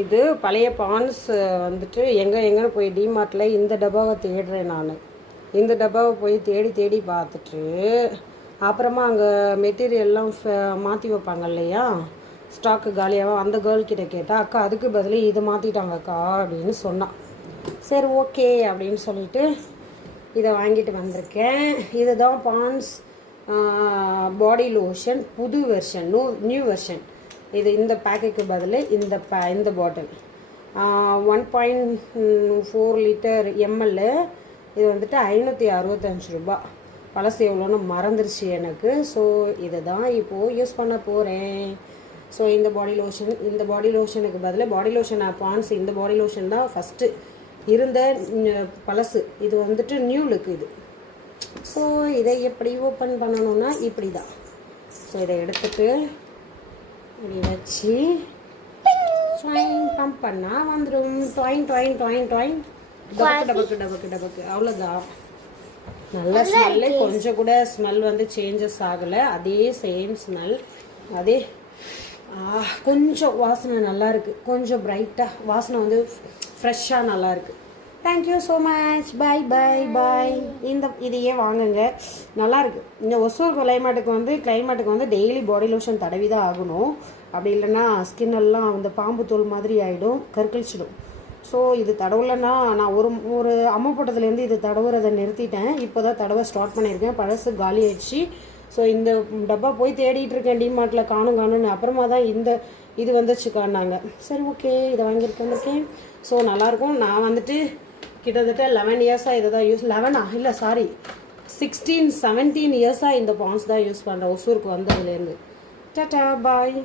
இது பழைய பான்ஸ் வந்துட்டு எங்கேன்னு போய் டிமார்ட்டில் இந்த டப்பாவை தேடுறேன் நான். இந்த டப்பாவை போய் தேடி தேடி பார்த்துட்டு அப்புறமா அங்கே மெட்டீரியல்லாம் மாற்றி வைப்பாங்க இல்லையா, ஸ்டாக்கு காலியாகவும், அந்த கேர்ள்கிட்ட கேட்டால் அக்கா அதுக்கு பதில் இதை மாற்றிட்டாங்க அக்கா அப்படின்னு சொன்னான். சரி ஓகே அப்படின்னு சொல்லிட்டு இதை வாங்கிட்டு வந்திருக்கேன். இதுதான் பான்ஸ் பாடி லோஷன் புது வெர்ஷன், நியூ வெர்ஷன். இது இந்த பேக்குக்கு பதில் இந்த பாட்டில் 1.4 லிட்டர் எம்எல். இது வந்துட்டு 565 ரூபா. பழசு எவ்வளோன்னு மறந்துருச்சு எனக்கு. ஸோ இதை தான் இப்போது யூஸ் பண்ண போகிறேன். ஸோ இந்த பாடி லோஷனுக்கு பதில் பாடி லோஷன் பான்ஸ் இந்த பாடி லோஷன் தான் ஃபஸ்ட்டு இருந்த பழசு. இது வந்துட்டு நியூ லுக் இது. ஸோ இதை எப்படி ஓப்பன் பண்ணணுன்னா இப்படி தான். ஸோ இதை எடுத்துட்டு இப்படி வச்சு பம்ப் பண்ணால் வந்துடும். டொயின் டபக்கு அவ்வளோதான். நல்ல ஸ்மெல்லு, கொஞ்சம் கூட ஸ்மெல் வந்து சேஞ்சஸ் ஆகலை. அதே சேம் ஸ்மெல், அதே கொஞ்சம் வாசனை நல்லாயிருக்கு. கொஞ்சம் பிரைட்டாக வாசனை வந்து ஃப்ரெஷ்ஷாக நல்லாயிருக்கு. Thank you so much. பாய். இதையே வாங்குங்க, நல்லாயிருக்கு. இந்த ஒசூர் கிளைமேட்டுக்கு வந்து டெய்லி பாடி லோஷன் தடவி தான் ஆகணும். அப்படி இல்லைன்னா ஸ்கின்னெல்லாம் அந்த பாம்பு தோல் மாதிரி ஆகிடும், கருக்கழிச்சிடும். ஸோ இது தடவலைன்னா நான் ஒரு அம்மா போட்டதுலேருந்து இது தடவுறதை நிறுத்திட்டேன். இப்போ தான் தடவை ஸ்டார்ட் பண்ணியிருக்கேன். பழசு காலி ஆயிடுச்சு. ஸோ இந்த டப்பா போய் தேடிட்டு இருக்கேன் டிமார்ட்டில், காணுன்னு. அப்புறமா தான் இது வந்துச்சுக்கான்னாங்க. சரி ஓகே, இதை வந்திருக்கேன். ஸோ நல்லாயிருக்கும். நான் வந்துட்டு கிட்டத்தட்ட 11 இயர்ஸாக இதை தான் 16-17 இயர்ஸாக இந்த பான்ஸ் தான் யூஸ் பண்ணுறேன் ஒசூருக்கு வந்ததுலேருந்து. டாடா பாய்.